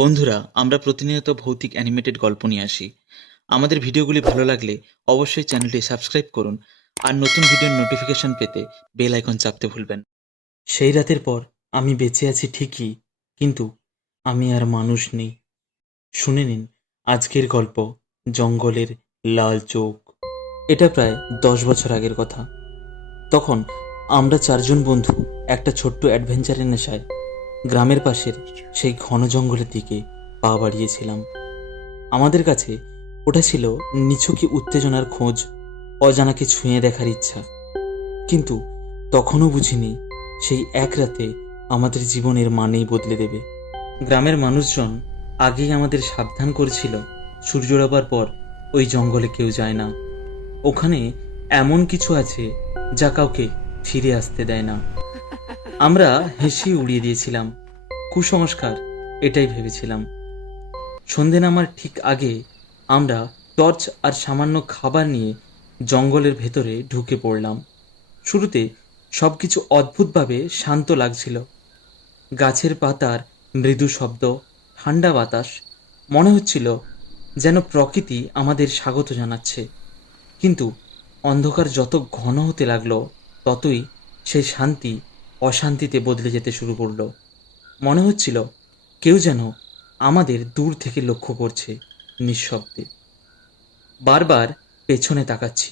বন্ধুরা, আমরা প্রতিনিয়ত ভৌতিক অ্যানিমেটেড গল্প নিয়ে আসি। আমাদের ভিডিওগুলি ভালো লাগলে অবশ্যই চ্যানেলটি সাবস্ক্রাইব করুন আর নতুন ভিডিওর নোটিফিকেশন পেতে বেল আইকন চাপতে ভুলবেন না। সেই রাতের পর আমি বেঁচে আছি ঠিকই, কিন্তু আমি আর মানুষ নেই। শুনে নিন আজকের গল্প, জঙ্গলের লাল চোখ। এটা প্রায় 10 বছর আগের কথা। তখন আমরা 4জন বন্ধু একটা ছোট্ট অ্যাডভেঞ্চারের নেশায় গ্রামের পাশের সেই ঘন জঙ্গলের দিকে পা বাড়িয়েছিলাম। আমাদের কাছে ওটা ছিল নিছকই উত্তেজনার খোঁজ, অজানাকে ছুঁয়ে দেখার ইচ্ছা। কিন্তু তখনও বুঝিনি সেই এক রাতে আমাদের জীবনের মানেই বদলে দেবে। গ্রামের মানুষজন আগেই আমাদের সাবধান করেছিল, সূর্য ডোবার পর ওই জঙ্গলে কেউ যায় না। ওখানে এমন কিছু আছে যা কাউকে ফিরে আসতে দেয় না। আমরা হেসে উড়িয়ে দিয়েছিলাম, কুসংস্কার, এটাই ভেবেছিলাম। সন্ধে নামার ঠিক আগে আমরা টর্চ আর সামান্য খাবার নিয়ে জঙ্গলের ভেতরে ঢুকে পড়লাম। শুরুতে সবকিছু অদ্ভুতভাবে শান্ত লাগছিল। গাছের পাতার মৃদু শব্দ, ঠান্ডা বাতাস, মনে হচ্ছিল যেন প্রকৃতি আমাদের স্বাগত জানাচ্ছে। কিন্তু অন্ধকার যত ঘন হতে লাগলো, ততই সেই শান্তি অশান্তিতে বদলে যেতে শুরু করলো। মনে হচ্ছিল কেউ যেন আমাদের দূর থেকে লক্ষ্য করছে, নিঃশব্দে। বারবার পেছনে তাকাচ্ছি,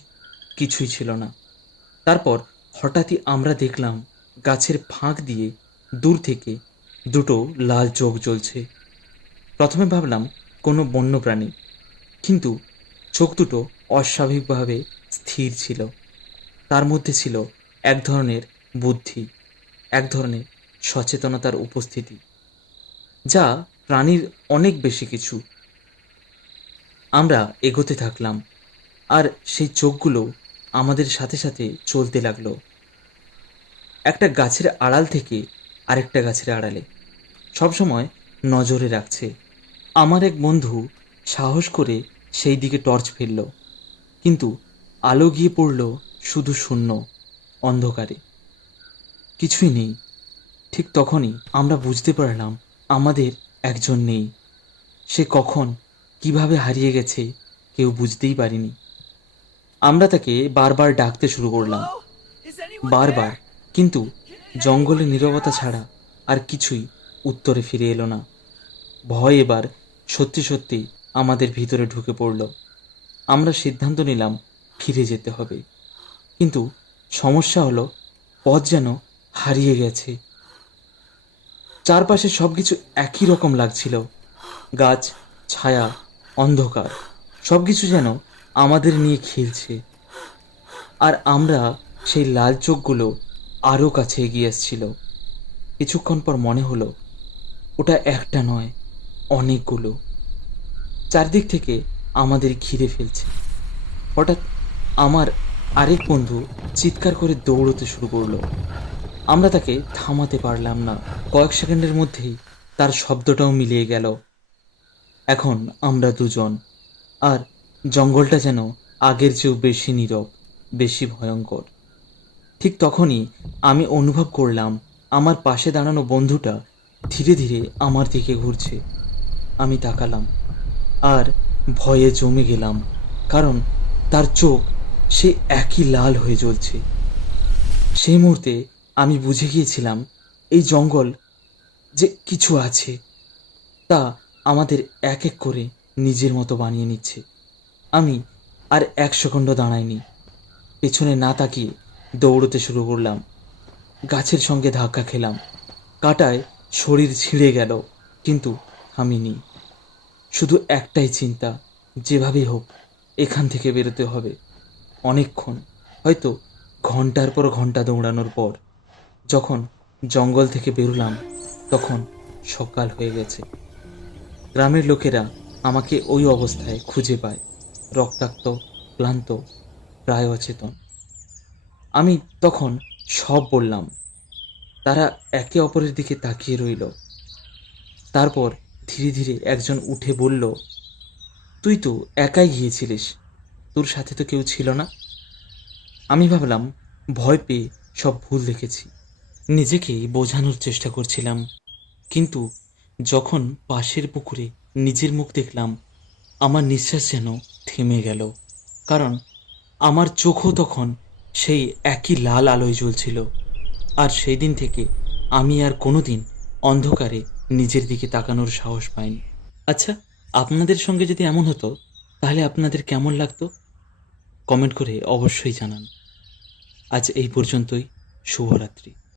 কিছুই ছিল না। তারপর হঠাৎই আমরা দেখলাম গাছের ফাঁক দিয়ে দূর থেকে দুটো লাল চোখ জ্বলছে। প্রথমে ভাবলাম কোনো বন্য প্রাণী, কিন্তু চোখ দুটো অস্বাভাবিকভাবে স্থির ছিল। তার মধ্যে ছিল এক ধরনের বুদ্ধি, এক ধরনের সচেতনতার উপস্থিতি, যা প্রাণীর অনেক বেশি কিছু। আমরা এগোতে থাকলাম, আর সেই চোখগুলো আমাদের সাথে সাথে চলতে লাগলো, একটা গাছের আড়াল থেকে আরেকটা গাছের আড়ালে, সবসময় নজরে রাখছে। আমার এক বন্ধু সাহস করে সেই দিকে টর্চ ফেলল, কিন্তু আলো গিয়ে পড়ল শুধু শূন্য, অন্ধকারে কিছুই নেই। ঠিক তখনই আমরা বুঝতে পারলাম আমাদের একজন নেই। সে কখন, কিভাবে হারিয়ে গেছে কেউ বুঝতেই পারিনি। আমরা তাকে বারবার ডাকতে শুরু করলাম, বারবার, কিন্তু জঙ্গলে নীরবতা ছাড়া আর কিছুই উত্তরে ফিরে এলো না। ভয় এবার সত্যি সত্যি আমাদের ভিতরে ঢুকে পড়ল। আমরা সিদ্ধান্ত নিলাম ফিরে যেতে হবে, কিন্তু সমস্যা হলো পথ যেন হারিয়ে গেছে। চারপাশে সবকিছু একই রকম লাগছিল, গাছ, ছায়া, অন্ধকার, সবকিছু যেন আমাদের নিয়ে খেলছে। আর আমরা সেই লাল চোখগুলো আরও কাছে এগিয়ে আসছিল। কিছুক্ষণ পর মনে হলো ওটা একটা নয়, অনেকগুলো, চারদিক থেকে আমাদের ঘিরে ফেলছে। হঠাৎ আমার আরেক বন্ধু চিৎকার করে দৌড়তে শুরু করলো। আমরা তাকে থামাতে পারলাম না। কয়েক সেকেন্ডের মধ্যেই তার শব্দটাও মিলিয়ে গেল। এখন আমরা দুজন, আর জঙ্গলটা যেন আগের চেয়েও বেশি নীরব, বেশি ভয়ঙ্কর। ঠিক তখনই আমি অনুভব করলাম আমার পাশে দাঁড়ানো বন্ধুটা ধীরে ধীরে আমার দিকে ঘুরছে। আমি তাকালাম, আর ভয়ে জমে গেলাম, কারণ তার চোখ সে একই লাল হয়ে জ্বলছে। সেই মুহূর্তে আমি বুঝে গিয়েছিলাম এই জঙ্গল যে কিছু আছে, তা আমাদের এক এক করে নিজের মতো বানিয়ে নিচ্ছে। আমি আর এক সেকেন্ডও দাঁড়াইনি, পেছনে না তাকিয়ে দৌড়তে শুরু করলাম। গাছের সঙ্গে ধাক্কা খেলাম, কাঁটায় শরীর ছিঁড়ে গেল, কিন্তু থামিনি। শুধু একটাই চিন্তা, যেভাবেই হোক এখান থেকে বেরোতে হবে। অনেকক্ষণ, হয়তো ঘন্টার পর ঘন্টা দৌড়ানোর পর যখন জঙ্গল থেকে বেরোলাম, তখন সকাল হয়ে গেছে। গ্রামের লোকেরা আমাকে ওই অবস্থায় খুঁজে পায়, রক্তাক্ত, ক্লান্ত, প্রায় অচেতন। আমি তখন সব বললাম। তারা একে অপরের দিকে তাকিয়ে রইল। তারপর ধীরে ধীরে একজন উঠে বলল, তুই তো একাই গিয়েছিলিস, তোর সাথে তো কেউ ছিল না। আমি ভাবলাম ভয় পেয়ে সব ভুল দেখেছি, নিজেকেই বোঝানোর চেষ্টা করছিলাম, কিন্তু যখন পাশের পুকুরে নিজের মুখ দেখলাম, আমার নিঃশ্বাস যেন থেমে গেল। কারণ আমার চোখও তখন সেই একই লাল আলোয় জ্বলছিল। আর সেই দিন থেকে আমি আর কোনোদিন অন্ধকারে নিজের দিকে তাকানোর সাহস পাইনি। আচ্ছা, আপনাদের সঙ্গে যদি এমন হতো তাহলে আপনাদের কেমন লাগতো? কমেন্ট করে অবশ্যই জানান। আজ এই পর্যন্তই। শুভরাত্রি।